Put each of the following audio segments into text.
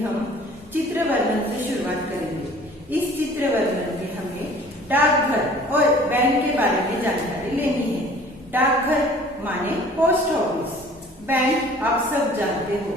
हम चित्र वर्णन से शुरुआत करेंगे। इस चित्र वर्णन में हमें डाकघर और बैंक के बारे में जानकारी लेनी है। डाकघर माने पोस्ट ऑफिस, बैंक आप सब जानते हो।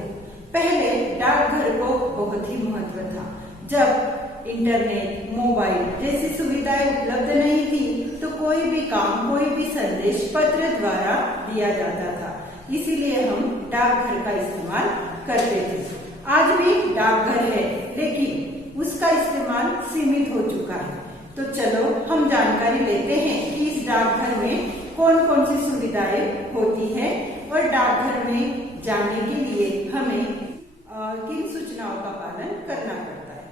पहले डाकघर को बहुत ही महत्व था। जब इंटरनेट, मोबाइल जैसी सुविधाएं उपलब्ध नहीं थी तो कोई भी काम, कोई भी संदेश पत्र द्वारा दिया जाता था। इसीलिए हम डाकघर का इस्तेमाल करते थे। आज भी डाकघर है, लेकिन उसका इस्तेमाल सीमित हो चुका है। तो चलो हम जानकारी लेते हैं कि इस डाकघर में कौन कौन सी सुविधाएं होती है और डाकघर में जाने के लिए हमें किन सूचनाओं का पालन करना पड़ता है।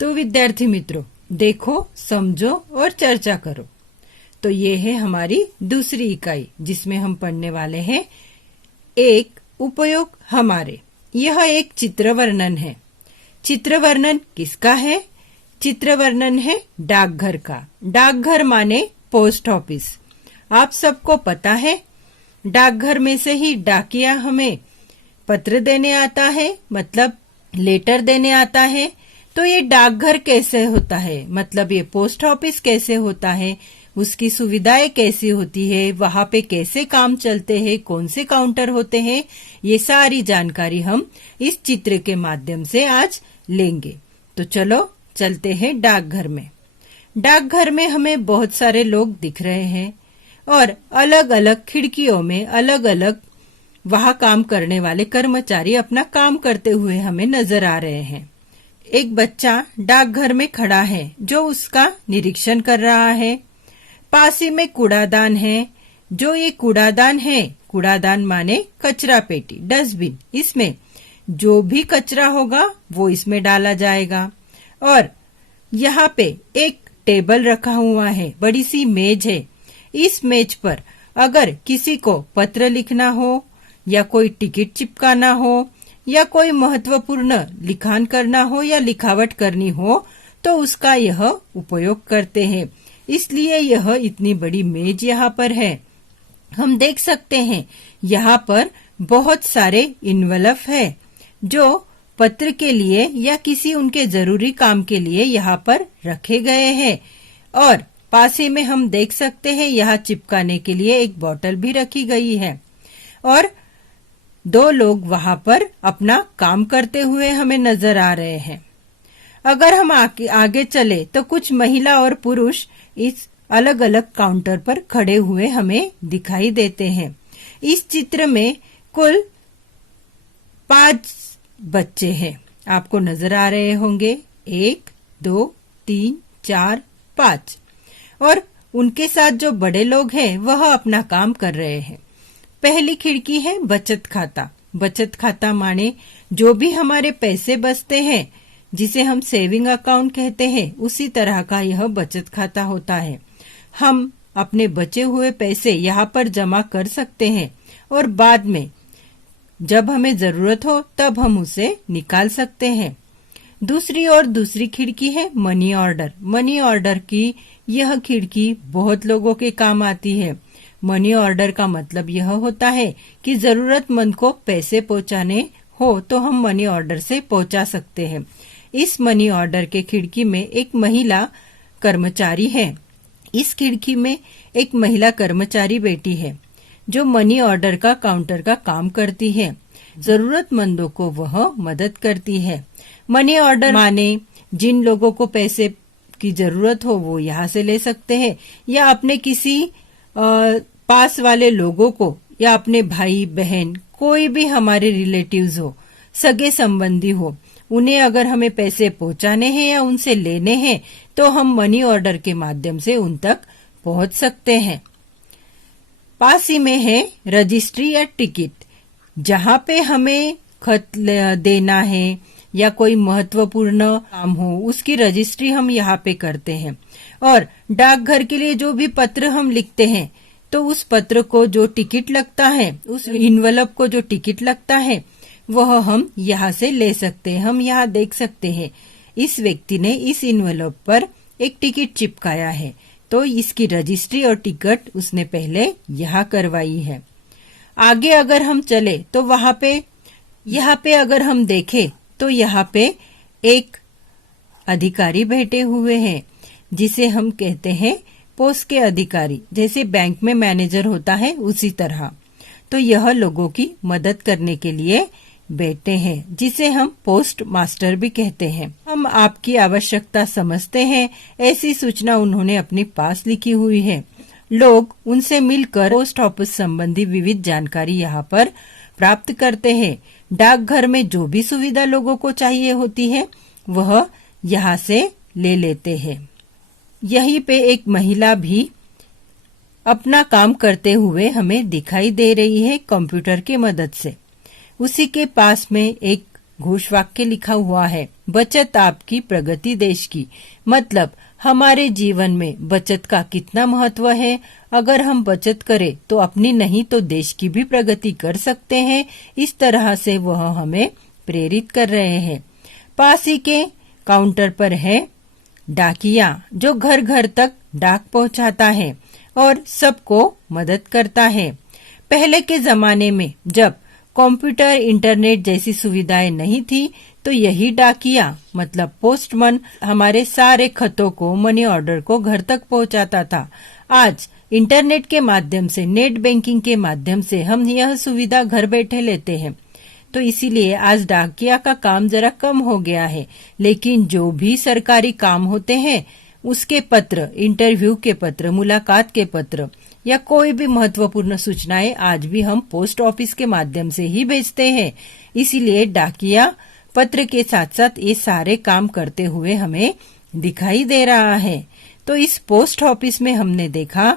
तो विद्यार्थी मित्रों, देखो, समझो और चर्चा करो। तो ये है हमारी दूसरी इकाई, जिसमें हम पढ़ने वाले हैं एक उपयोग हमारे। यह एक चित्र वर्णन है। चित्र वर्णन किसका है? चित्र वर्णन है डाकघर का। डाकघर माने पोस्ट ऑफिस। आप सबको पता है, डाकघर में से ही डाकिया हमें पत्र देने आता है, मतलब लेटर देने आता है। तो ये डाकघर कैसे होता है, मतलब ये पोस्ट ऑफिस कैसे होता है, उसकी सुविधाएं कैसी होती है, वहां पे कैसे काम चलते हैं, कौन से काउंटर होते हैं, ये सारी जानकारी हम इस चित्र के माध्यम से आज लेंगे। तो चलो चलते हैं डाकघर में। डाकघर में हमें बहुत सारे लोग दिख रहे हैं और अलग अलग खिड़कियों में अलग अलग वहां काम करने वाले कर्मचारी अपना काम करते हुए हमें नजर आ रहे हैं। एक बच्चा डाकघर में खड़ा है जो उसका निरीक्षण कर रहा है। पास ही में कूड़ादान है। जो ये कूड़ादान है, कूड़ादान माने कचरा पेटी, डस्टबिन। इसमें जो भी कचरा होगा वो इसमें डाला जाएगा। और यहाँ पे एक टेबल रखा हुआ है, बड़ी सी मेज है। इस मेज पर अगर किसी को पत्र लिखना हो या कोई टिकट चिपकाना हो या कोई महत्वपूर्ण लिखान करना हो या लिखावट करनी हो तो उसका यह उपयोग करते हैं। इसलिए यह इतनी बड़ी मेज यहाँ पर है। हम देख सकते हैं यहाँ पर बहुत सारे इन्वेलप है जो पत्र के लिए या किसी उनके जरूरी काम के लिए यहाँ पर रखे गए हैं। और पास ही में हम देख सकते हैं यहाँ चिपकाने के लिए एक बोतल भी रखी गई है। और दो लोग वहां पर अपना काम करते हुए हमें नजर आ रहे हैं। अगर हम आगे चले तो कुछ महिला और पुरुष इस अलग अलग काउंटर पर खड़े हुए हमें दिखाई देते हैं। इस चित्र में कुल 5 बच्चे हैं, आपको नजर आ रहे होंगे। 1, 2, 3, 4, 5। और उनके साथ जो बड़े लोग हैं वह अपना काम कर रहे हैं। पहली खिड़की है बचत खाता। बचत खाता माने जो भी हमारे पैसे बचते हैं, जिसे हम सेविंग अकाउंट कहते हैं, उसी तरह का यह बचत खाता होता है। हम अपने बचे हुए पैसे यहाँ पर जमा कर सकते हैं और बाद में जब हमें जरूरत हो तब हम उसे निकाल सकते हैं। दूसरी और दूसरी खिड़की है मनी ऑर्डर। मनी ऑर्डर की यह खिड़की बहुत लोगों के काम आती है। मनी ऑर्डर का मतलब यह होता है कि जरूरतमंद को पैसे पहुंचाने हो तो हम मनी ऑर्डर से पहुंचा सकते हैं। इस मनी ऑर्डर के खिड़की में एक महिला कर्मचारी है। इस खिड़की में एक महिला कर्मचारी बैठी है जो मनी ऑर्डर का काउंटर का काम करती है। जरूरतमंदों को वह मदद करती है। मनी ऑर्डर माने जिन लोगों को पैसे की जरूरत हो वो यहाँ से ले सकते हैं या अपने किसी पास वाले लोगों को या अपने भाई बहन, कोई भी हमारे रिलेटिव्स हो, सगे संबंधी हो, उन्हें अगर हमें पैसे पहुंचाने हैं या उनसे लेने हैं तो हम मनी ऑर्डर के माध्यम से उन तक पहुंच सकते हैं। पास ही में है रजिस्ट्री या टिकट, जहां पे हमें खत देना है या कोई महत्वपूर्ण काम हो उसकी रजिस्ट्री हम यहाँ पे करते हैं। और डाकघर के लिए जो भी पत्र हम लिखते हैं तो उस पत्र को जो टिकट लगता है, उस इन्वेलप को जो टिकट लगता है वह हम यहाँ से ले सकते हैं। हम यहाँ देख सकते हैं इस व्यक्ति ने इस इन्वेलप पर एक टिकट चिपकाया है, तो इसकी रजिस्ट्री और टिकट उसने पहले यहाँ करवाई है। आगे अगर हम चले तो यहाँ पे अगर हम देखें तो यहाँ पे एक अधिकारी बैठे हुए हैं जिसे हम कहते हैं पोस्ट के अधिकारी, जैसे बैंक में मैनेजर होता है उसी तरह। तो यह लोगों की मदद करने के लिए बैठे हैं, जिसे हम पोस्ट मास्टर भी कहते हैं। हम आपकी आवश्यकता समझते हैं, ऐसी सूचना उन्होंने अपने पास लिखी हुई है। लोग उनसे मिलकर पोस्ट ऑफिस संबंधी विविध जानकारी यहाँ पर प्राप्त करते हैं। डाकघर में जो भी सुविधा लोगों को चाहिए होती है वह यहाँ से ले लेते हैं। यहीं पे एक महिला भी अपना काम करते हुए हमें दिखाई दे रही है कंप्यूटर की मदद से। उसी के पास में एक घोषवाक्य लिखा हुआ है, बचत आपकी प्रगति देश की। मतलब हमारे जीवन में बचत का कितना महत्व है। अगर हम बचत करें तो अपनी नहीं तो देश की भी प्रगति कर सकते हैं। इस तरह से वह हमें प्रेरित कर रहे हैं। पास ही के काउंटर पर है डाकिया, जो घर घर तक डाक पहुंचाता है और सबको मदद करता है। पहले के जमाने में जब कंप्यूटर, इंटरनेट जैसी सुविधाएं नहीं थी तो यही डाकिया मतलब पोस्टमैन हमारे सारे खतों को, मनी ऑर्डर को घर तक पहुंचाता था। आज इंटरनेट के माध्यम से, नेट बैंकिंग के माध्यम से हम यह सुविधा घर बैठे लेते हैं। तो इसीलिए आज डाकिया का काम जरा कम हो गया है। लेकिन जो भी सरकारी काम होते हैं उसके पत्र, इंटरव्यू के पत्र, मुलाकात के पत्र या कोई भी महत्वपूर्ण सूचनाएं आज भी हम पोस्ट ऑफिस के माध्यम से ही भेजते हैं। इसीलिए डाकिया पत्र के साथ साथ ये सारे काम करते हुए हमें दिखाई दे रहा है। तो इस पोस्ट ऑफिस में हमने देखा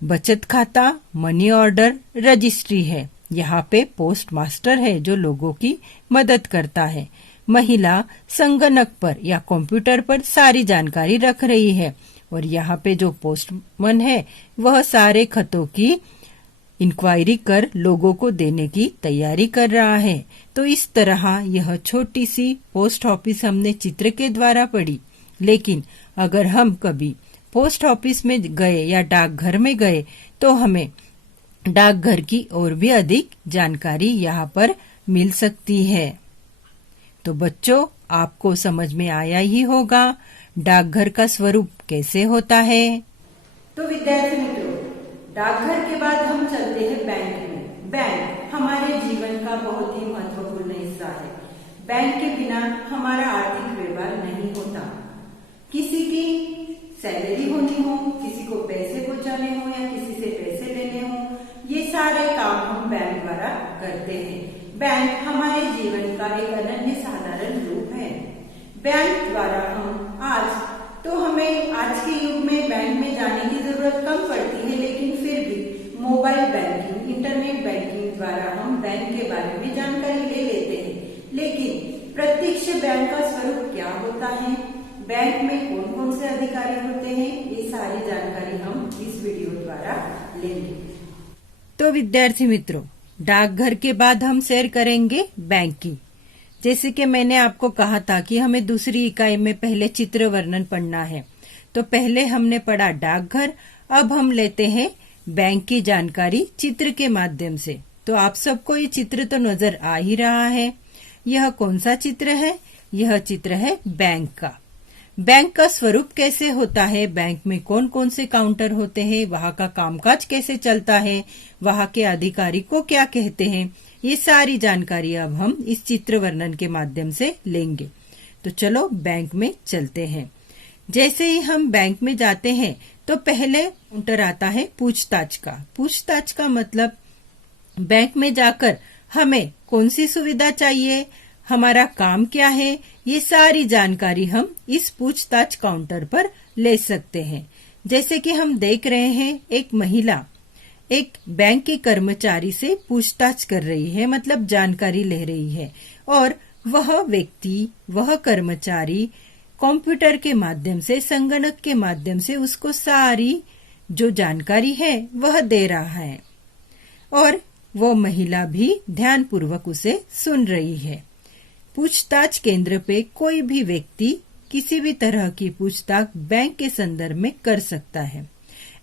बचत खाता, मनी ऑर्डर, रजिस्ट्री है। यहाँ पे पोस्ट मास्टर है जो लोगों की मदद करता है। महिला संगणक पर या कंप्यूटर पर सारी जानकारी रख रही है और यहाँ पे जो पोस्टमैन है वह सारे खतों की इंक्वायरी कर लोगों को देने की तैयारी कर रहा है। तो इस तरह यह छोटी सी पोस्ट ऑफिस हमने चित्र के द्वारा पढ़ी। लेकिन अगर हम कभी पोस्ट ऑफिस में गए या डाकघर में गए तो हमें डाकघर की और भी अधिक जानकारी यहाँ पर मिल सकती है। तो बच्चों, आपको समझ में आया ही होगा डाकघर का स्वरूप कैसे होता है। तो विद्यार्थी मित्रों, डाकघर के बाद हम चलते हैं बैंक में। बैंक हमारे जीवन का बहुत ही महत्वपूर्ण हिस्सा है। बैंक के बिना हमारा आर्थिक व्यवहार नहीं होता। किसी की सैलरी होनी हो, किसी को पैसे पहुंचाने हो या किसी से पैसे लेने हो, ये सारे काम हम बैंक द्वारा करते हैं। बैंक हमारे जीवन का एक अनन्य साधारण रूप है। बैंक द्वारा हम हमें आज के युग में बैंक में जाने की जरूरत कम पड़ती है, लेकिन फिर भी मोबाइल बैंकिंग, इंटरनेट बैंकिंग द्वारा हम बैंक के बारे में जानकारी ले लेते हैं। लेकिन प्रत्यक्ष बैंक का स्वरूप क्या होता है, बैंक में कौन कौन से अधिकारी होते हैं, ये सारी जानकारी हम इस वीडियो द्वारा लेंगे। तो विद्यार्थी मित्रों, डाकघर के बाद हम शेयर करेंगे बैंक की। जैसे कि मैंने आपको कहा था कि हमें दूसरी इकाई में पहले चित्र वर्णन पढ़ना है, तो पहले हमने पढ़ा डाकघर, अब हम लेते हैं बैंक की जानकारी चित्र के माध्यम से। तो आप सबको ये चित्र तो नजर आ ही रहा है। यह कौन सा चित्र है? यह चित्र है बैंक का। बैंक का स्वरूप कैसे होता है, बैंक में कौन कौन से काउंटर होते हैं, वहाँ का कामकाज कैसे चलता है, वहाँ के अधिकारी को क्या कहते हैं, ये सारी जानकारी अब हम इस चित्र वर्णन के माध्यम से लेंगे। तो चलो बैंक में चलते हैं। जैसे ही हम बैंक में जाते हैं तो पहले काउंटर आता है पूछताछ का। पूछताछ का मतलब बैंक में जाकर हमें कौन सी सुविधा चाहिए, हमारा काम क्या है, ये सारी जानकारी हम इस पूछताछ काउंटर पर ले सकते हैं। जैसे कि हम देख रहे हैं, एक महिला एक बैंक के कर्मचारी से पूछताछ कर रही है, मतलब जानकारी ले रही है, और वह व्यक्ति, वह कर्मचारी कंप्यूटर के माध्यम से, संगणक के माध्यम से उसको सारी जो जानकारी है वह दे रहा है, और वो महिला भी ध्यानपूर्वक उसे सुन रही है। पूछताछ केंद्र पे कोई भी व्यक्ति किसी भी तरह की पूछताछ बैंक के संदर्भ में कर सकता है।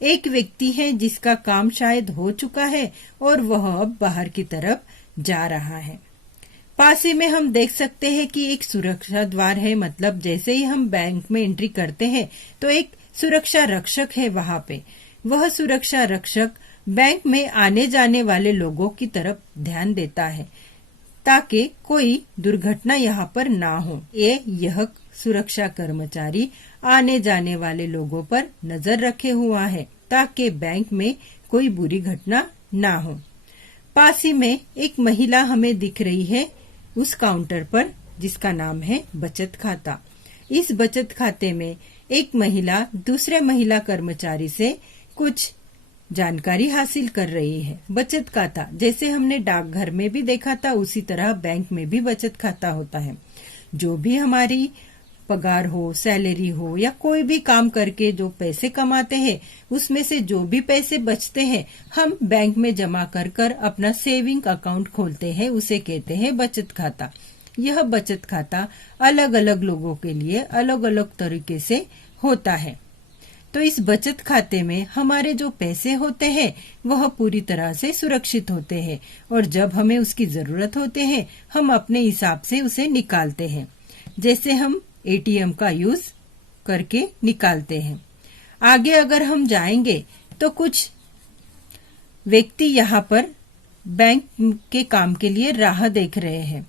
एक व्यक्ति है जिसका काम शायद हो चुका है और वह अब बाहर की तरफ जा रहा है। पास ही में हम देख सकते हैं कि एक सुरक्षा द्वार है, मतलब जैसे ही हम बैंक में एंट्री करते हैं तो एक सुरक्षा रक्षक है वहां पे। वह सुरक्षा रक्षक बैंक में आने जाने वाले लोगों की तरफ ध्यान देता है ताकि कोई दुर्घटना यहाँ पर ना हो। यह सुरक्षा कर्मचारी आने जाने वाले लोगों पर नजर रखे हुआ है ताकि बैंक में कोई बुरी घटना ना हो। पास ही में एक महिला हमें दिख रही है उस काउंटर पर, जिसका नाम है बचत खाता। इस बचत खाते में एक महिला दूसरे महिला कर्मचारी से कुछ जानकारी हासिल कर रही है। बचत खाता जैसे हमने डाकघर में भी देखा था, उसी तरह बैंक में भी बचत खाता होता है। जो भी हमारी पगार हो, सैलरी हो या कोई भी काम करके जो पैसे कमाते हैं, उसमें से जो भी पैसे बचते हैं हम बैंक में जमा कर कर अपना सेविंग अकाउंट खोलते हैं, उसे कहते हैं बचत खाता। यह बचत खाता अलग अलग लोगों के लिए अलग अलग तरीके से होता है। तो इस बचत खाते में हमारे जो पैसे होते हैं वह पूरी तरह से सुरक्षित होते हैं और जब हमें उसकी जरूरत होते हैं हम अपने हिसाब से उसे निकालते हैं, जैसे हम एटीएम का यूज करके निकालते हैं। आगे अगर हम जाएंगे तो कुछ व्यक्ति यहाँ पर बैंक के काम के लिए राह देख रहे हैं,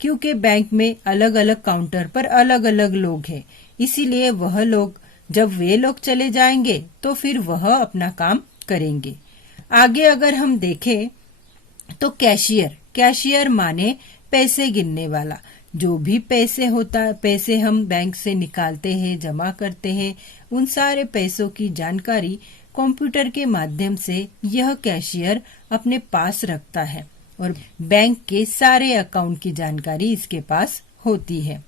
क्योंकि बैंक में अलग अलग काउंटर पर अलग अलग लोग हैं, इसीलिए वह लोग जब वे लोग चले जाएंगे तो फिर वह अपना काम करेंगे। आगे अगर हम देखें तो कैशियर माने पैसे गिनने वाला। जो भी पैसे हम बैंक से निकालते हैं, जमा करते हैं, उन सारे पैसों की जानकारी कंप्यूटर के माध्यम से यह कैशियर अपने पास रखता है और बैंक के सारे अकाउंट की जानकारी इसके पास होती है।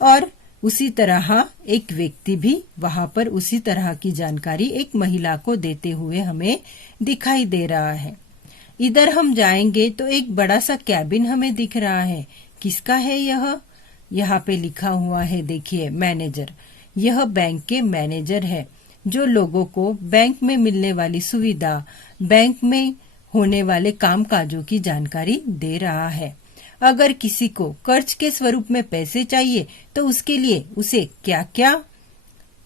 और उसी तरह एक व्यक्ति भी वहां पर उसी तरह की जानकारी एक महिला को देते हुए हमें दिखाई दे रहा है। इधर हम जाएंगे तो एक बड़ा सा कैबिन हमें दिख रहा है। किसका है यह? यहाँ पे लिखा हुआ है, देखिए, मैनेजर। यह बैंक के मैनेजर है जो लोगों को बैंक में मिलने वाली सुविधा, बैंक में होने वाले कामकाजों की जानकारी दे रहा है। अगर किसी को कर्ज के स्वरूप में पैसे चाहिए तो उसके लिए उसे क्या क्या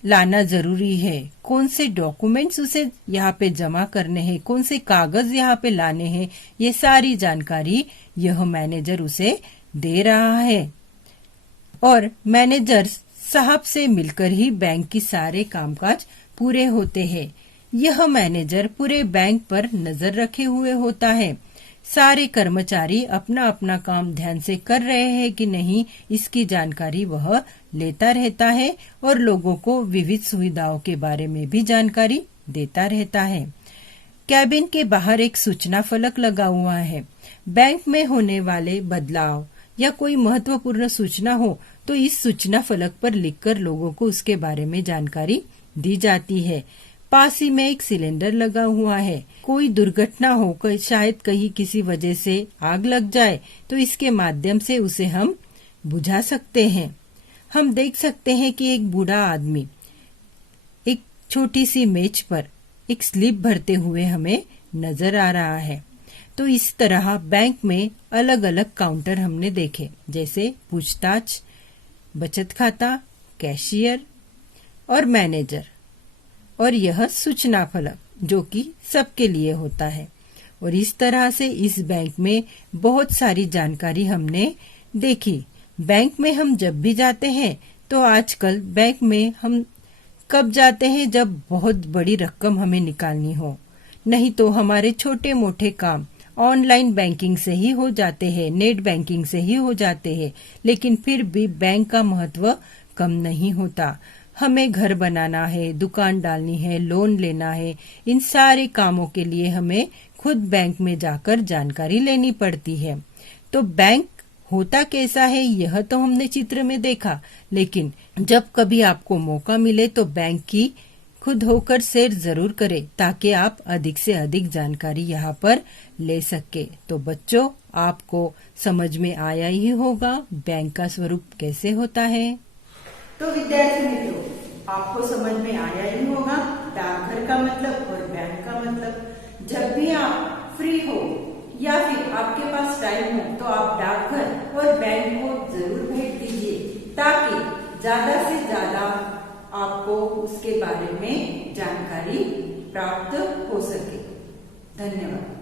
लाना जरूरी है, कौन से डॉक्यूमेंट्स उसे यहाँ पे जमा करने हैं, कौन से कागज यहाँ पे लाने हैं, ये सारी जानकारी यह मैनेजर उसे दे रहा है। और मैनेजर साहब से मिलकर ही बैंक की सारे कामकाज पूरे होते हैं। यह मैनेजर पूरे बैंक पर नजर रखे हुए होता है। सारे कर्मचारी अपना अपना काम ध्यान से कर रहे हैं कि नहीं, इसकी जानकारी वह लेता रहता है और लोगों को विविध सुविधाओं के बारे में भी जानकारी देता रहता है। कैबिन के बाहर एक सूचना फलक लगा हुआ है। बैंक में होने वाले बदलाव या कोई महत्वपूर्ण सूचना हो तो इस सूचना फलक पर लिखकर लोगों को उसके बारे में जानकारी दी जाती है। पास ही में एक सिलेंडर लगा हुआ है। कोई दुर्घटना हो, शायद कहीं किसी वजह से आग लग जाए तो इसके माध्यम से उसे हम बुझा सकते हैं। हम देख सकते हैं कि एक बूढ़ा आदमी एक छोटी सी मेज पर एक स्लिप भरते हुए हमें नजर आ रहा है। तो इस तरह बैंक में अलग अलग काउंटर हमने देखे, जैसे पूछताछ, बचत खाता, कैशियर और मैनेजर, और यह सूचना फलक जो कि सबके लिए होता है। और इस तरह से इस बैंक में बहुत सारी जानकारी हमने देखी। बैंक में हम जब भी जाते हैं तो आजकल बैंक में हम कब जाते हैं, जब बहुत बड़ी रकम हमें निकालनी हो, नहीं तो हमारे छोटे मोटे काम ऑनलाइन बैंकिंग से ही हो जाते हैं, नेट बैंकिंग से ही हो जाते हैं। लेकिन फिर भी बैंक का महत्व कम नहीं होता। हमें घर बनाना है, दुकान डालनी है, लोन लेना है, इन सारे कामों के लिए हमें खुद बैंक में जाकर जानकारी लेनी पड़ती है। तो बैंक होता कैसा है यह तो हमने चित्र में देखा, लेकिन जब कभी आपको मौका मिले तो बैंक की खुद होकर सैर जरूर करें ताकि आप अधिक से अधिक जानकारी यहाँ पर ले सके। तो बच्चों, आपको समझ में आया ही होगा बैंक का स्वरूप कैसे होता है। तो विद्यार्थी मित्रों, आपको समझ में आया ही होगा डाकघर का मतलब और बैंक का मतलब। जब भी आप फ्री हो या फिर आपके पास टाइम हो तो आप डाकघर और बैंक को जरूर भेज दीजिए, ताकि ज्यादा से ज्यादा आपको उसके बारे में जानकारी प्राप्त हो सके। धन्यवाद।